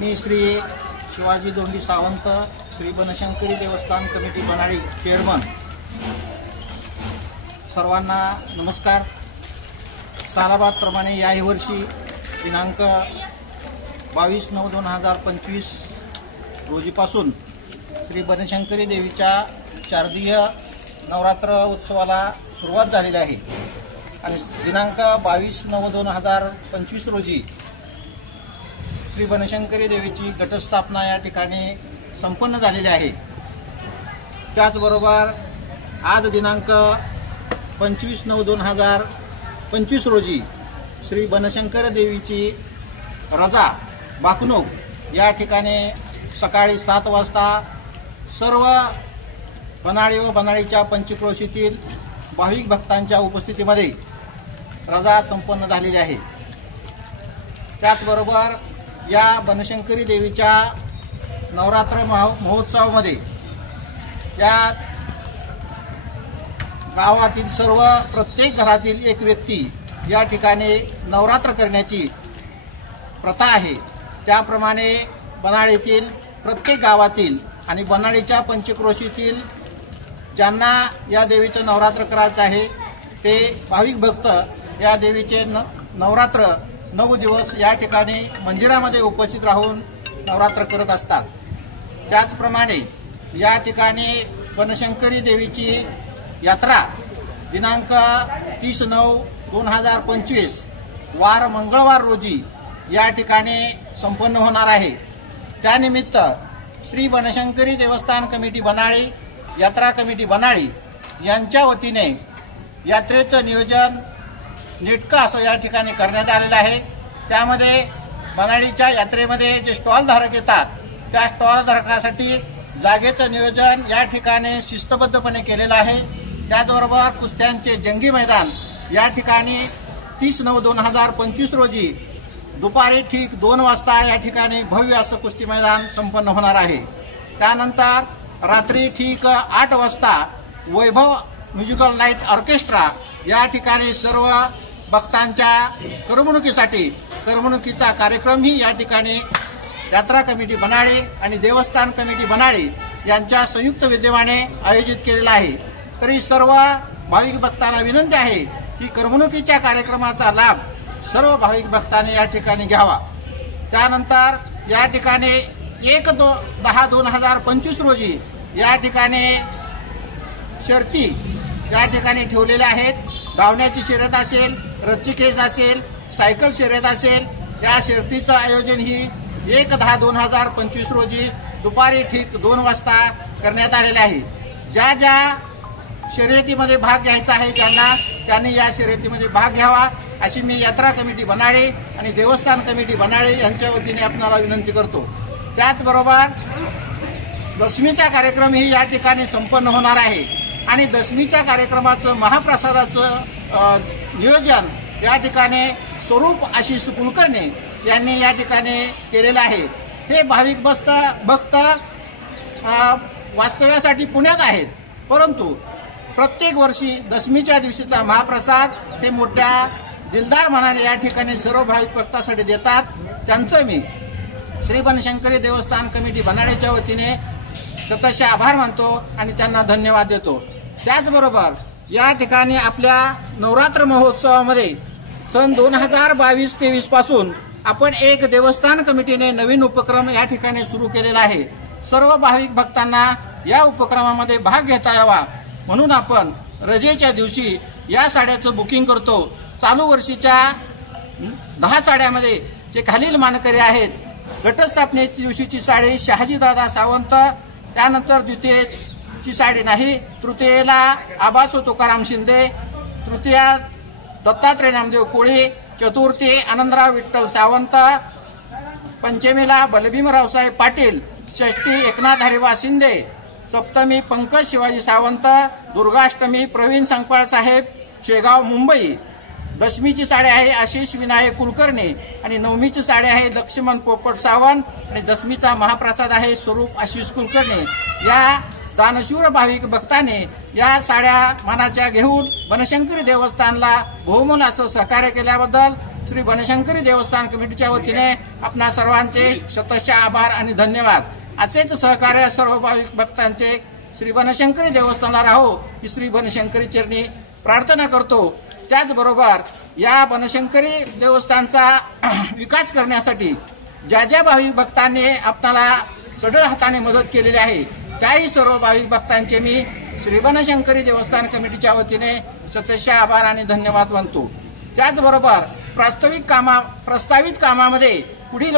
मी श्री शिवाजी दोंडी सावंत, श्री बनशंकरी देवस्थान committee बनाळी chairman. सर्वांना नमस्कार. सालाबादप्रमाणे याही वर्षी दिनांक 22/9/2025 रोजीपासून श्री बनशंकरी देवीच्या शारदीय नवरात्र उत्सवाला सुरुवात झालेली आहे आणि दिनांक 22/9/2025 रोजी श्री बनशंकरी देवीची घटस्थापना या ठिकाणी संपन्न झालेली आहे. त्याचबरोबर आज दिनांक 25/9/2025 रोजी श्री बनशंकर देवीची रजा बाकणूक या ठिकाणी सकाळी 7 वाजता सर्व बनाळी व बनाळीच्या पंचक्रोशीतील भाविक भक्तांच्या उपस्थितीमध्ये रजा संपन्न झालेली आहे. त्याचबरोबर या बनशंकरी देवीच्या नवरात्र महोत्सवामध्ये या गावातील सर्व प्रत्येक घरातील एक व्यक्ती या ठिकाणी नवरात्र करण्याची प्रथा आहे. त्याप्रमाणे बनाळीतील प्रत्येक गावातील आणि बनाळीच्या पंचक्रोशीतील ज्यांना या देवीचं नवरात्र करायचं आहे ते भाविक भक्त या देवीचे नवरात्र 9 दिवस या ठिकाणी मंदिरामध्ये उपस्थित राहून नवरात्र करत असतात. त्याचप्रमाणे या ठिकाणी बनशंकरी देवीची यात्रा दिनांक 30/9/2025 वार मंगळवार रोजी या ठिकाणी संपन्न होणार आहे. त्यानिमित्त श्री बनशंकरी देवस्थान कमिटी बनाळी, यात्रा कमिटी बनाळी यांच्या वतीने यात्रेचं नियोजन नेटकं असं या ठिकाणी करण्यात आलेलं आहे. त्यामध्ये बनाळीच्या यात्रेमध्ये जे स्टॉलधारक येतात त्या स्टॉलधारकासाठी जागेचं नियोजन या ठिकाणी शिस्तबद्धपणे केलेलं आहे. त्याचबरोबर कुस्त्यांचे जंगी मैदान या ठिकाणी 30/9/2025 रोजी दुपारी ठीक 2 वाजता या ठिकाणी भव्य असं कुस्ती मैदान संपन्न होणार आहे. त्यानंतर रात्री ठीक 8 वाजता वैभव म्युझिकल नाईट ऑर्केस्ट्रा या ठिकाणी सर्व भक्तांच्या करमणुकीचा कार्यक्रमही या ठिकाणी यात्रा कमिटी बनाळी आणि देवस्थान कमिटी बनाळी यांच्या संयुक्त विद्यमाने आयोजित केलेला आहे. तरी सर्व भाविक भक्तांना विनंती आहे की करमणुकीच्या कार्यक्रमाचा लाभ सर्व भाविक भक्तांनी या ठिकाणी घ्यावा. त्यानंतर या ठिकाणी 1/10/2025 रोजी या ठिकाणी शर्ती या ठिकाणी ठेवलेल्या आहेत. धावण्याची शर्यत असेल, रस्सी खेच असेल, सायकल शर्यत असेल. या शर्तीचं आयोजन ही 1/10/2025 रोजी दुपारी ठीक 2 वाजता करण्यात आलेले आहे. ज्या ज्या शर्यतीमध्ये भाग घ्यायचा आहे त्यांनी या शर्यतीमध्ये भाग घ्यावा अशी मी यात्रा कमिटी बनाळी आणि देवस्थान कमिटी बनाळी यांच्या वतीने आपणाला विनंती करतो. त्याचबरोबर दशमीचा कार्यक्रमही या ठिकाणी संपन्न होणार आहे आणि दशमीच्या कार्यक्रमाचं महाप्रसादाचं नियोजन या ठिकाणी स्वरूप आशिष कुलकर्णी यांनी या ठिकाणी केलेलं आहे. हे भाविक भक्त वास्तव्यासाठी पुण्यात आहेत, परंतु प्रत्येक वर्षी दशमीच्या दिवशीचा महाप्रसाद हे मोठ्या दिलदार मनाने या ठिकाणी सर्व भाविक भक्तांसाठी देतात. त्यांचं मी श्री बनशंकरी देवस्थान कमिटी बनाळीच्या वतीने स्वतःचे आभार मानतो आणि त्यांना धन्यवाद देतो. त्याचबरोबर या ठिकाणी आपल्या नवरात्र महोत्सवामध्ये सन 2022-23 पासून आपण एक देवस्थान कमिटीने नवीन उपक्रम या ठिकाणी सुरू केलेला आहे. सर्व भाविक भक्तांना या उपक्रमामध्ये भाग घेता यावा म्हणून आपण रजेच्या दिवशी या साड्याचं बुकिंग करतो. चालू वर्षीच्या 10 साड्यामध्ये जे खालील मानकरी आहेत: घटस्थापनेच्या दिवशीची साडी शहाजीदादा सावंत, त्यानंतर द्वितीयेची साडी नाही, तृतीयेला आबासो तुकाराम शिंदे, तृतीया दत्तात्रय नामदेव कोळी, चतुर्थी आनंदराव विठ्ठल सावंत, पंचमीला बलभीमरावसाहेब पाटील, षष्ठी एकनाथ हरिबा शिंदे, सप्तमी पंकज शिवाजी सावंत, दुर्गाष्टमी प्रवीण संकपाळ साहेब शेगाव मुंबई, दशमीची साडी आहे आशिष विनायक कुलकर्णी आणि नवमीची साडी आहे लक्ष्मण पोपट सावंत आणि दशमीचा महाप्रसाद आहे स्वरूप आशिष कुलकर्णी. या दानशूर भाविक भक्तांनी या साड्या मानाच्या घेऊन बनशंकरी देवस्थानला बहुमोल असं सहकार्य केल्याबद्दल श्री बनशंकरी देवस्थान कमिटीच्या वतीने आपणा सर्वांचे शतशः आभार आणि धन्यवाद। असेच सहकार्य सर्व भाविक भक्तांचे श्री बनशंकरी देवस्थानाला राहो ही श्री बनशंकरी चरणी प्रार्थना करतो। त्याचबरोबर या बनशंकरी देवस्थानचा विकास करण्यासाठी ज्या ज्या भाविक भक्तांनी आपल्याला सढळ हाताने मदत केलेली आहे त्याही सर्व भाविक भक्तांचे मी श्री बनशंकरी देवस्थान कमिटीच्या वतीने शतशः आभार आणि धन्यवाद मानतो। त्याचबरोबर प्रस्तावित कामामध्ये पुढील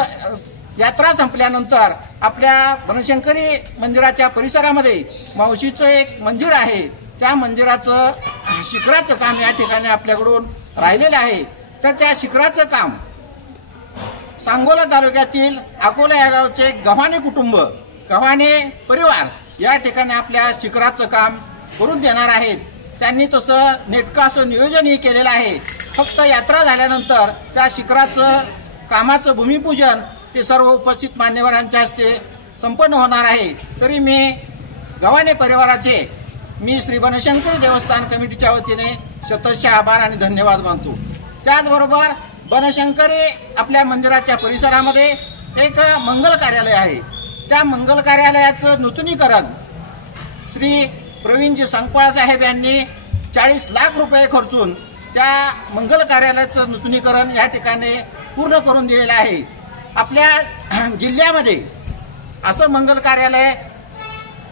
यात्रा संपल्यानंतर आपल्या बनशंकरी मंदिराच्या परिसरामध्ये मावशीचं एक मंदिर आहे, त्या मंदिराचं शिखराचं काम या ठिकाणी आपल्याकडून राहिलेलं आहे। तर त्या शिखराचं काम सांगोला तालुक्यातील अकोला या गावचे गव्हाणे कुटुंब, गव्हाणे परिवार या ठिकाणी आपल्या शिखराचं काम करून देणार आहेत। त्यांनी तसं नेटकं असं नियोजनही केलेलं आहे। फक्त यात्रा झाल्यानंतर त्या शिखराचं कामाचं भूमिपूजन ते सर्व उपस्थित मान्यवरांच्या हस्ते संपन्न होणार आहे। तरी मी गव्हाणे परिवाराचे मी श्री बनशंकरी देवस्थान कमिटीच्या वतीने शतशः आभार आणि धन्यवाद मानतो। त्याचबरोबर बनशंकरी आपल्या मंदिराच्या परिसरामध्ये एक मंगल कार्यालय आहे, त्या मंगल कार्यालयाचं नूतनीकरण श्री प्रवीणजी संकपाळ साहेब यांनी 40 लाख रुपये खर्चून त्या मंगल कार्यालयाचं नूतनीकरण या ठिकाणी पूर्ण करून दिलेलं आहे। आपल्या जिल्ह्यामध्ये असं मंगल कार्यालय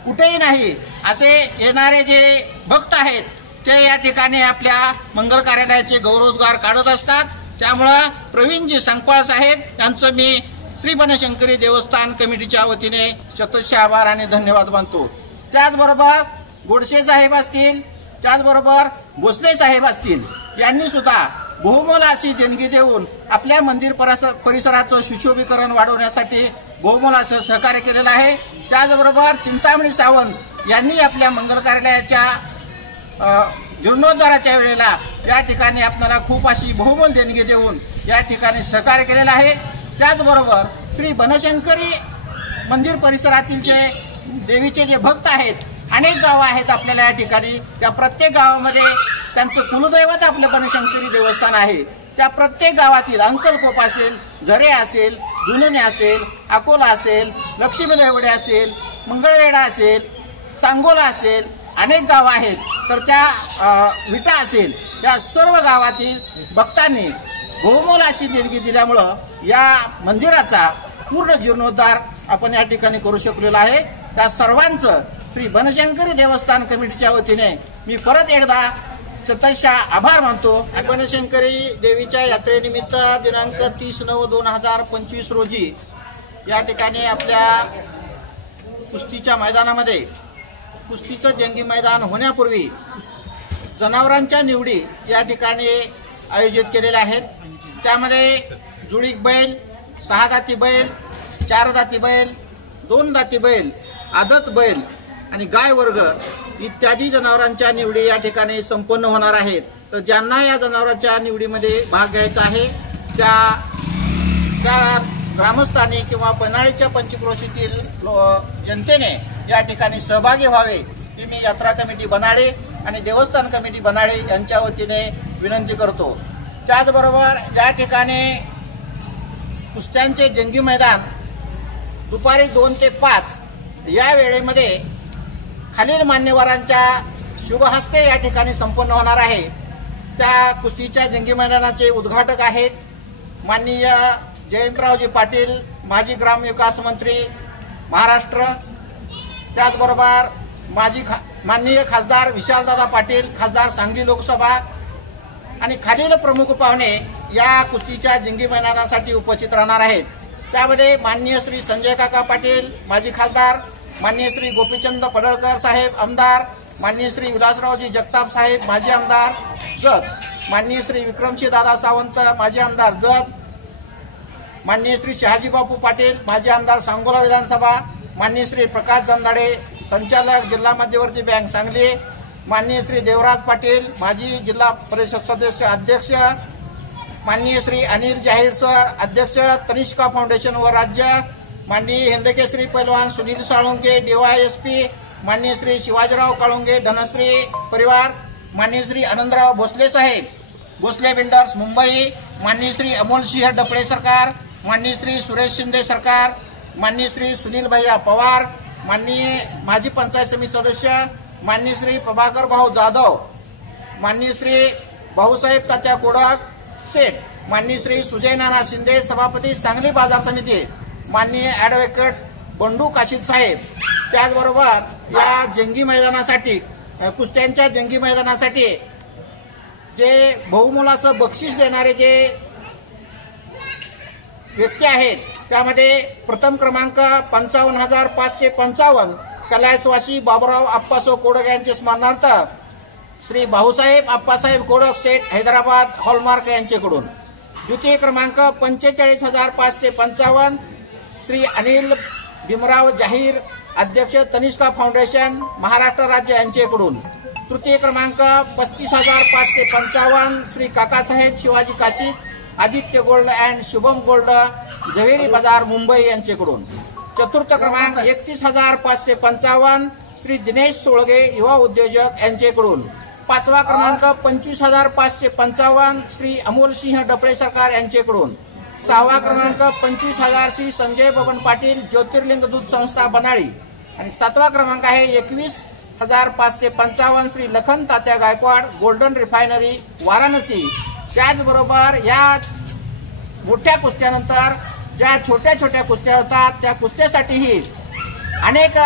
कुठेही नाही। असे येणारे जे भक्त आहेत ते या ठिकाणी आपल्या मंगल कार्यालयाचे गौरवोद्गार काढत असतात। त्यामुळं प्रवीणजी संकपाळ साहेब यांचं मी श्री बनशंकरी देवस्थान कमिटीच्या वतीने शतशः आभार आणि धन्यवाद मानतो। त्याचबरोबर गोडसे साहेब असतील, त्याचबरोबर भोसले साहेब असतील, यांनी सुद्धा बहुमोल अशी देणगी देऊन आपल्या मंदिर परिसराचं सुशोभीकरण वाढवण्यासाठी बहुमोल असं सहकार्य केलेलं आहे। त्याचबरोबर चिंतामणी सावंत यांनी आपल्या मंगल कार्यालयाच्या जीर्णोद्धाराच्या वेळेला या ठिकाणी आपल्याला खूप अशी बहुमोल देणगी देऊन या ठिकाणी सहकार्य केलेलं आहे। त्याचबरोबर श्री बनशंकरी मंदिर परिसरातील जे देवीचे जे भक्त आहेत, अनेक गावं आहेत आपल्याला या ठिकाणी, त्या प्रत्येक गावामध्ये त्यांचं कुलदैवत आपलं बनशंकरी देवस्थान आहे। त्या प्रत्येक गावातील अंकलकोप असेल, झरे असेल, जुनोने असेल, अकोला असेल, लक्ष्मीदेवडे असेल, मंगळवेढा असेल, सांगोला असेल, अनेक गावं आहेत। तर त्या विटा असेल, त्या सर्व गावातील भक्तांनी बहुमोल अशी देणगी दिल्यामुळं या मंदिराचा पूर्ण जीर्णोद्धार आपण या ठिकाणी करू शकलेलो आहे। त्या सर्वांचं श्री बनशंकरी देवस्थान कमिटीच्या वतीने मी परत एकदा शतशः आभार मानतो। बनशंकरी देवीच्या यात्रेनिमित्त दिनांक 30/9/2025 रोजी या ठिकाणी आपल्या कुस्तीच्या मैदानामध्ये कुस्तीचं जंगी मैदान होण्यापूर्वी जनावरांच्या निवडी या ठिकाणी आयोजित केलेल्या आहेत। त्यामध्ये जुळीक बैल, 6 दाती बैल, 4 दाती बैल, 2 दाती बैल, आदत बैल आणि गाय वर्ग इत्यादी जनावरांच्या निवडी या ठिकाणी संपन्न होणार आहेत। तर ज्यांना या जनावरांच्या निवडीमध्ये भाग घ्यायचा आहे त्या ग्रामस्थांनी किंवा पन्हाळीच्या पंचक्रोशीतील जनतेने या ठिकाणी सहभागी व्हावे ही मी यात्रा कमिटी बनाडे आणि देवस्थान कमिटी बनाडे यांच्या वतीने विनंती करतो। त्याचबरोबर या ठिकाणी कुस्त्यांचे जंगी मैदान दुपारी 2 ते 5 या वेळेमध्ये खालील मान्यवरांच्या शुभहस्ते या ठिकाणी संपन्न होणार आहे। त्या कुस्तीच्या जंगी मैदानाचे उद्घाटक आहेत माननीय जयंतरावजी पाटील, माजी ग्रामविकास मंत्री महाराष्ट्र, त्याचबरोबर माननीय खासदार विशालदादा पाटील, खासदार सांगली लोकसभा आणि खालील प्रमुख पाहुणे या कुस्तीच्या जंगी मैदानासाठी उपस्थित राहणार आहेत। त्यामध्ये माननीय श्री संजय काका पाटील माजी खासदार, माननीय श्री गोपीचंद पडळकर साहेब आमदार, माननीय श्री विलासरावजी जगताप साहेब माजी आमदार जत, माननीय श्री विक्रमसिंह दादा सावंत माजी आमदार जत, माननीय श्री शहाजी बापू पाटील माजी आमदार सांगोला विधानसभा, माननीय श्री प्रकाश जमदाडे संचालक जिल्हा मध्यवर्ती बँक सांगली, माननीय श्री देवराज पाटील माजी जिल्हा परिषद सदस्य अध्यक्ष, माननीय श्री अनिल जाहीर सर अध्यक्ष तनिष्का फाउंडेशन व राज्य, माननीय हिंदकेसरी पैलवान सुनील साळुंके DYSP, माननीय श्री शिवाजीराव काळुंगे धनश्री परिवार, माननीय श्री आनंदराव भोसले साहेब भोसले बिल्डर्स मुंबई, माननीय श्री अमोल सिंह डपळे सरकार, माननीय श्री सुरेश शिंदे सरकार, माननीय श्री सुनील भैया पवार, माननीय माजी पंचायत समिती सदस्य माननीय श्री प्रभाकर भाऊ जाधव, माननीय श्री भाऊसाहेब तात्या कोडक शेठ, माननीय श्री सुजय नाना शिंदे सभापती सांगली बाजार समिती, माननीय ॲडव्होकेट बंडू काशीद साहेब, त्याचबरोबर या जंगी मैदानासाठी कुस्त्यांच्या जंगी मैदानासाठी जे बहुमोलाचं बक्षीस देणारे जे व्यक्ती आहेत त्यामध्ये प्रथम क्रमांक 55,555 कैलासवासी बाबूराव आप्पासो कोडक यांचे स्मरणार्थ श्री भाऊसाहेब आप्पासाहेब कोडक शेठ हैदराबाद हॉलमार्क यांच्याकडून, द्वितीय क्रमांक 45,555 श्री अनिल भीमराव जाहीर अध्यक्ष तनिष्का फाउंडेशन महाराष्ट्र राज्य यांच्याकडून, तृतीय क्रमांक 35,555 Shri Kakasaheb Shivaji Kashi Aditya gold and Shubham gold Zaveri Bazaar Mumbai यांच्याकडून, चतुर्थ क्रमांक 31,555 श्री दिनेश सोळगे युवा उद्योजक यांच्याकडून, पाचवा क्रमांक 25,555 श्री अमोल सिंह डपळे सरकार यांच्याकडून, सहावा क्रमांक 25,000 श्री संजय बबन पाटील ज्योतिर्लिंग दूध संस्था बनाळी आणि सातवा क्रमांक आहे 21,555 श्री लखन तात्या गायकवाड गोल्डन रिफायनरी वाराणसी। त्याचबरोबर या मोठ्या कुस्त्यानंतर ज्या छोट्या छोट्या कुस्त्या होतात त्या कुस्त्यासाठीही अनेक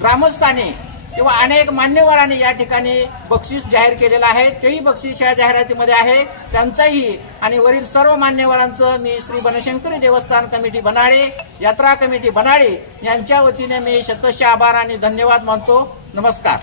ग्रामस्थांनी किंवा अनेक मान्यवरांनी या ठिकाणी बक्षीस जाहीर केलेलं आहे, तेही बक्षीस या जाहिरातीमध्ये आहे त्यांचाही आणि वरील सर्व मान्यवरांचं मी श्री बनशंकरी देवस्थान कमिटी बनाळे, यात्रा कमिटी बनाळे यांच्या वतीने मी शतश आभार आणि धन्यवाद मानतो। नमस्कार।